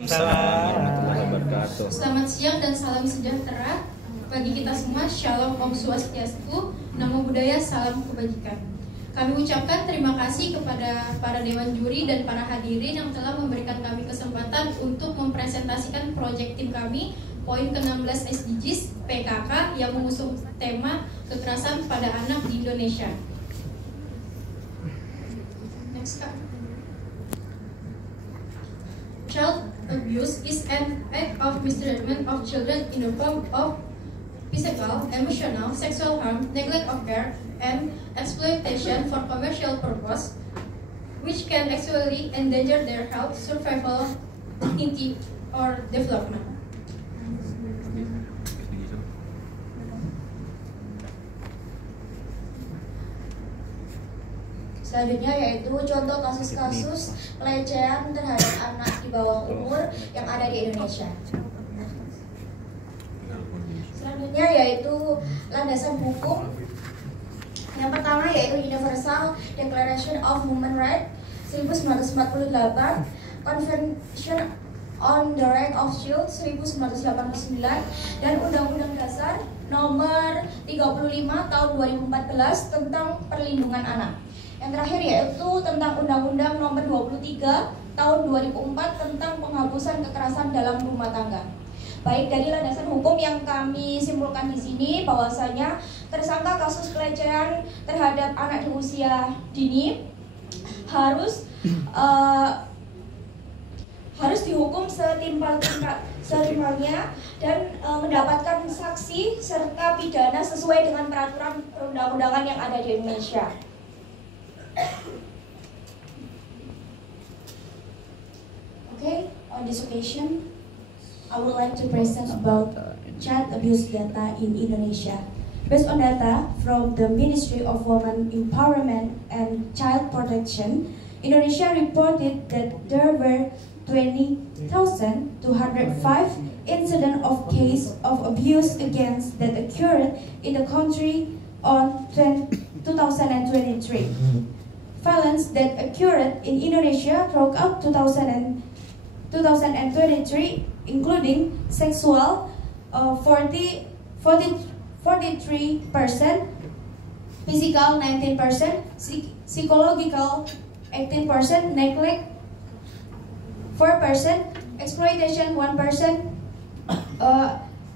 Selamat siang dan salam sejahtera bagi kita semua. Shalom, Om Swastiastu, Namo Buddhaya, salam kebajikan. Kami ucapkan terima kasih kepada para dewan juri dan para hadirin yang telah memberikan kami kesempatan untuk mempresentasikan proyek tim kami, poin ke-16 SDGs PKK yang mengusung tema kekerasan pada anak di Indonesia. Next, Kak. Child abuse is an act of mistreatment of children in the form of physical, emotional, sexual harm, neglect of care, and exploitation for commercial purpose, which can actually endanger their health, survival, dignity, or development. Selanjutnya yaitu contoh kasus-kasus pelecehan terhadap anak di bawah umur yang ada di Indonesia. Selanjutnya yaitu landasan hukum. Yang pertama yaitu Universal Declaration of Human Rights 1948, Convention on the Rights of Children 1989, dan Undang-Undang Dasar Nomor 35 Tahun 2014 tentang Perlindungan Anak. Yang terakhir yaitu tentang Undang-Undang Nomor 23 Tahun 2004 tentang penghapusan kekerasan dalam rumah tangga. Baik, dari landasan hukum yang kami simpulkan di sini bahwasanya tersangka kasus pelecehan terhadap anak di usia dini harus dihukum setimpal-timpalnya dan mendapatkan saksi serta pidana sesuai dengan peraturan perundang-undangan yang ada di Indonesia. Okay, on this occasion, I would like to present about child abuse data in Indonesia. Based on data from the Ministry of Women Empowerment and Child Protection, Indonesia reported that there were 20,205 incidents of case of abuse against that occurred in the country on 2023. Violence that occurred in Indonesia throughout 2023, including sexual 43%, physical 19%, psychological 18%, neglect 4%, exploitation 1%,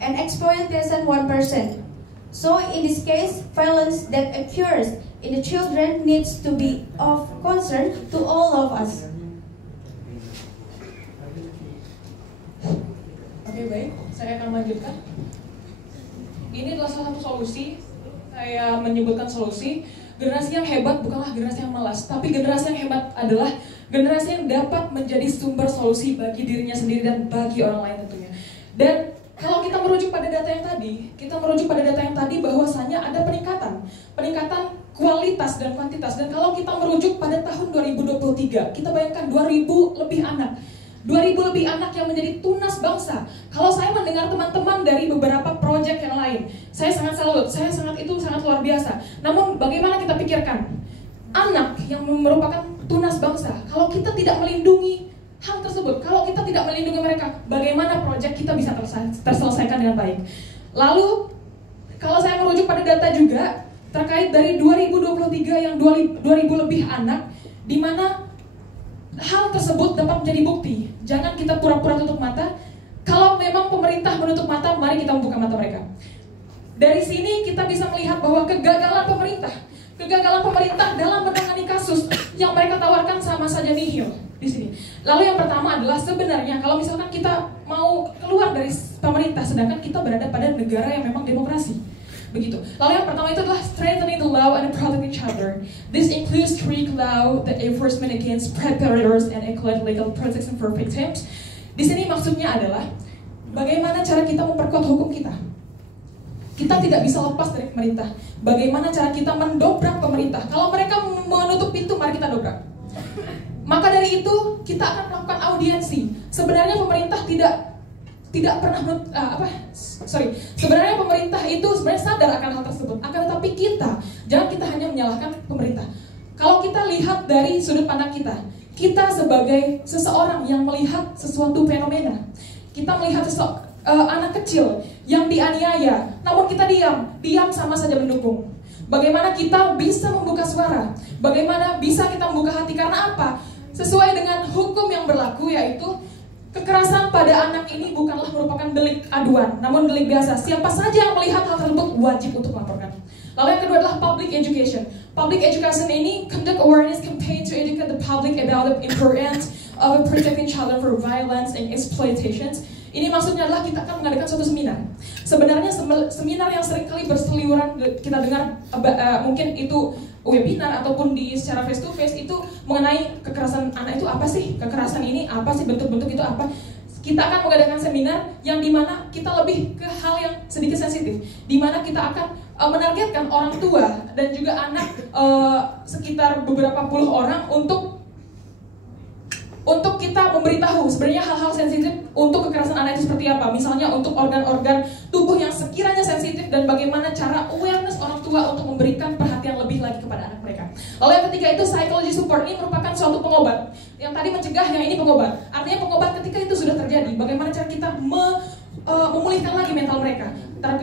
and exploitation 1%. So in this case, violence that occurs in the children needs to be of concern to all of us. Oke, baik, saya akan melanjutkan. Ini adalah salah satu solusi. Saya menyebutkan solusi. Generasi yang hebat bukanlah generasi yang malas, tapi generasi yang hebat adalah generasi yang dapat menjadi sumber solusi bagi dirinya sendiri dan bagi orang lain tentunya. Dan kalau kita merujuk pada data yang tadi, bahwasanya ada peningkatan kualitas dan kuantitas. Dan kalau kita merujuk pada tahun 2023, kita bayangkan 2.000 lebih anak. 2.000 lebih anak yang menjadi tunas bangsa. Kalau saya mendengar teman-teman dari beberapa proyek yang lain, saya sangat salut, itu sangat luar biasa. Namun bagaimana kita pikirkan anak yang merupakan tunas bangsa? Kalau kita tidak melindungi hal tersebut, kalau kita tidak melindungi mereka, bagaimana proyek kita bisa terselesaikan dengan baik? Lalu kalau saya merujuk pada data juga terkait dari 2023 yang 2.000 lebih anak, di mana hal tersebut dapat menjadi bukti. Jangan kita pura-pura tutup mata. Kalau memang pemerintah menutup mata, mari kita membuka mata mereka. Dari sini kita bisa melihat bahwa kegagalan pemerintah dalam menangani kasus yang mereka tawarkan sama saja nihil di sini. Lalu yang pertama adalah sebenarnya kalau misalkan kita mau keluar dari pemerintah, sedangkan kita berada pada negara yang memang demokrasi. Begitu. Lalu yang pertama itu adalah strengthening the law and protecting each other. This includes strict law, the enforcement against predators, and equal legal protection for victims. Di sini maksudnya adalah bagaimana cara kita memperkuat hukum kita. Kita tidak bisa lepas dari pemerintah. Bagaimana cara kita mendobrak pemerintah? Kalau mereka menutup pintu, mari kita dobrak. Maka dari itu kita akan melakukan audiensi. Sebenarnya pemerintah tidak pernah sebenarnya pemerintah itu sebenarnya sadar akan hal tersebut. Akan tetapi jangan kita hanya menyalahkan pemerintah. Kalau kita lihat dari sudut pandang kita, kita sebagai seseorang yang melihat sesuatu fenomena, kita melihat anak kecil yang dianiaya, namun kita diam sama saja mendukung. Bagaimana kita bisa membuka suara? Bagaimana bisa kita membuka hati? Karena apa? Sesuai dengan hukum yang berlaku, yaitu kekerasan pada anak ini bukanlah merupakan delik aduan, namun delik biasa. Siapa saja yang melihat hal tersebut wajib untuk melaporkan. Lalu yang kedua adalah public education. Public education ini conduct awareness campaign to educate the public about the importance of protecting children from violence and exploitations. Ini maksudnya adalah kita akan mengadakan suatu seminar. Sebenarnya seminar yang sering kali berseliweran kita dengar, mungkin itu webinar ataupun di secara face to face, itu mengenai kekerasan anak itu apa sih? Kekerasan ini apa sih? Bentuk-bentuk itu apa? Kita akan mengadakan seminar yang dimana kita lebih ke hal yang sedikit sensitif, dimana kita akan menargetkan orang tua dan juga anak sekitar beberapa puluh orang untuk kita memberitahu sebenarnya hal-hal sensitif untuk kekerasan anak itu seperti apa. Misalnya untuk organ-organ tubuh yang sekiranya sensitif dan bagaimana cara awareness orang tua untuk memberikan perhatian lebih lagi kepada anak mereka. Lalu yang ketiga itu psychology support. Ini merupakan suatu pengobat. Yang tadi mencegah, yang ini pengobat. Artinya pengobat ketika itu sudah terjadi, bagaimana cara kita memulihkan lagi mental mereka,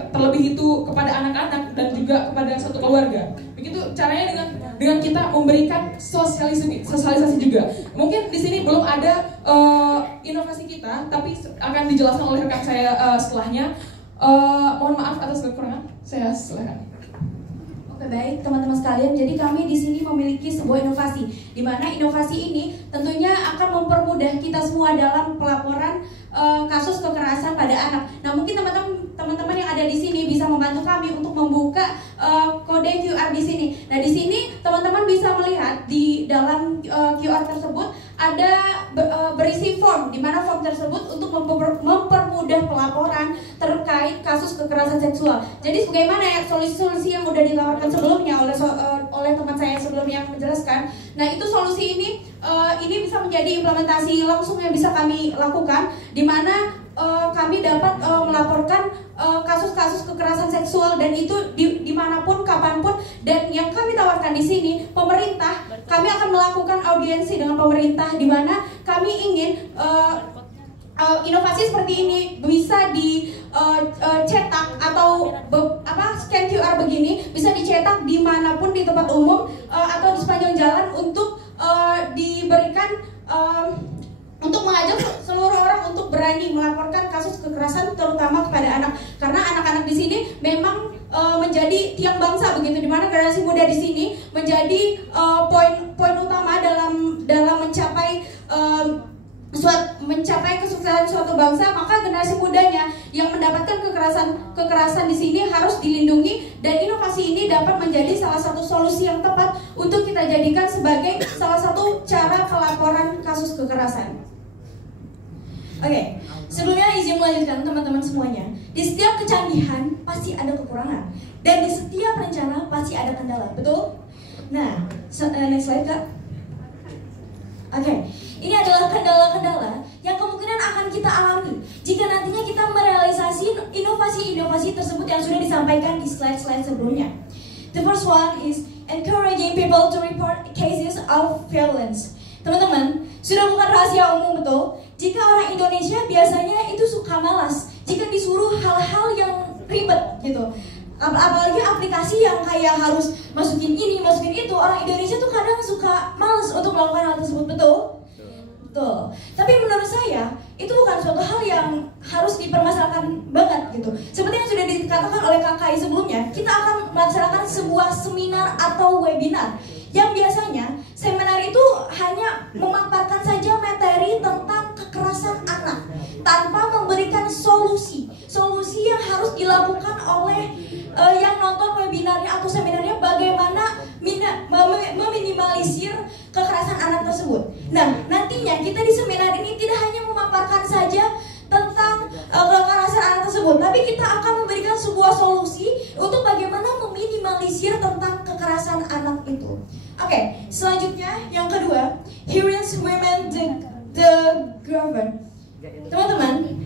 terlebih itu kepada anak-anak dan juga kepada satu keluarga. Begitu caranya dengan kita memberikan sosialisasi juga. Mungkin di sini belum ada inovasi kita, tapi akan dijelaskan oleh rekan saya setelahnya. Mohon maaf atas kekurangan, saya silakan. Oke, baik teman-teman sekalian, jadi kami di sini memiliki sebuah inovasi, di mana inovasi ini tentunya akan mempermudah kita semua dalam pelaporan kasus kekerasan pada anak. Nah, mungkin teman-teman yang ada di sini bisa membantu kami untuk membuka kode QR di sini. Nah, di sini teman-teman bisa melihat di dalam QR tersebut ada berisi form, di mana form tersebut untuk mempermudah pelaporan terkait kasus kekerasan seksual. Jadi bagaimana ya solusi-solusi yang sudah ditawarkan sebelumnya oleh teman saya sebelumnya yang menjelaskan. Nah, itu solusi ini bisa menjadi implementasi langsung yang bisa kami lakukan, di mana kami dapat melaporkan kasus-kasus kekerasan seksual, dan itu dimanapun, kapanpun. Dan yang kami tawarkan di sini, pemerintah, kami akan melakukan audiensi dengan pemerintah, di mana kami ingin inovasi seperti ini bisa dicetak atau scan QR begini bisa dicetak dimanapun, di tempat umum atau di sepanjang jalan, untuk diberikan untuk mengajak seluruh orang untuk berani melaporkan kasus kekerasan terutama kepada anak, karena anak-anak di sini memang menjadi tiang bangsa begitu, di mana generasi muda di sini menjadi poin utama dalam mencapai kesuksesan suatu bangsa. Maka generasi mudanya yang mendapatkan kekerasan di sini harus dilindungi, dan inovasi ini dapat menjadi salah satu solusi yang tepat untuk kita jadikan sebagai salah satu cara pelaporan kasus kekerasan. Oke, sebelumnya izin melanjutkan teman-teman semuanya. Di setiap kecanggihan pasti ada kekurangan, dan di setiap rencana pasti ada kendala, betul? Nah, next slide Kak. Oke, ini adalah kendala-kendala yang kemungkinan akan kita alami jika nantinya kita merealisasi inovasi-inovasi tersebut yang sudah disampaikan di slide-slide sebelumnya. The first one is encouraging people to report cases of violence. Teman-teman, sudah bukan rahasia umum, betul? Jika orang Indonesia biasanya itu suka malas jika disuruh hal-hal yang ribet gitu. Apalagi aplikasi yang kayak harus masukin ini, masukin itu. Orang Indonesia tuh kadang suka malas untuk melakukan hal tersebut, betul? Betul. Tapi menurut saya itu bukan suatu hal yang harus dipermasalahkan banget gitu. Seperti yang sudah dikatakan oleh KKI sebelumnya, kita akan melaksanakan sebuah seminar atau webinar yang biasanya seminar itu hanya memaparkan saja materi tentang kekerasan anak tanpa memberikan solusi yang harus dilakukan oleh yang nonton webinarnya atau seminarnya, bagaimana meminimalisir kekerasan anak tersebut. Nah, nantinya kita di seminar ini tidak hanya memaparkan saja tentang kekerasan anak tersebut, tapi kita akan memberikan sebuah solusi untuk bagaimana meminimalisir tentang kekerasan anak itu. Oke, selanjutnya yang kedua, hearing women the govern. Teman-teman,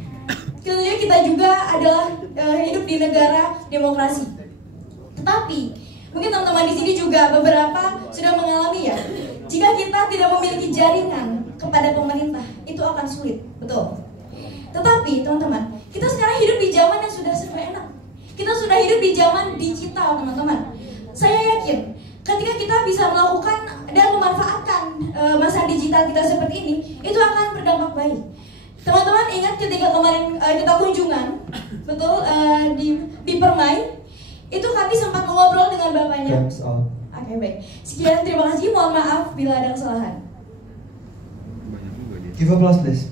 tentunya kita juga adalah hidup di negara demokrasi. Tetapi mungkin teman-teman di sini juga beberapa sudah mengalami ya Jika kita tidak memiliki jaringan kepada pemerintah, itu akan sulit, betul. Tetapi teman-teman, kita sekarang hidup di zaman yang sudah serba enak. Kita sudah hidup di zaman digital, teman-teman. Saya yakin ketika kita bisa melakukan dan memanfaatkan masa digital kita seperti ini, itu akan berdampak baik. Teman-teman ingat ketika kemarin kita kunjungan, betul, di Permai, itu kami sempat mengobrol dengan bapaknya. Oke, baik. Sekian, terima kasih. Mohon maaf bila ada kesalahan. Give applause, please.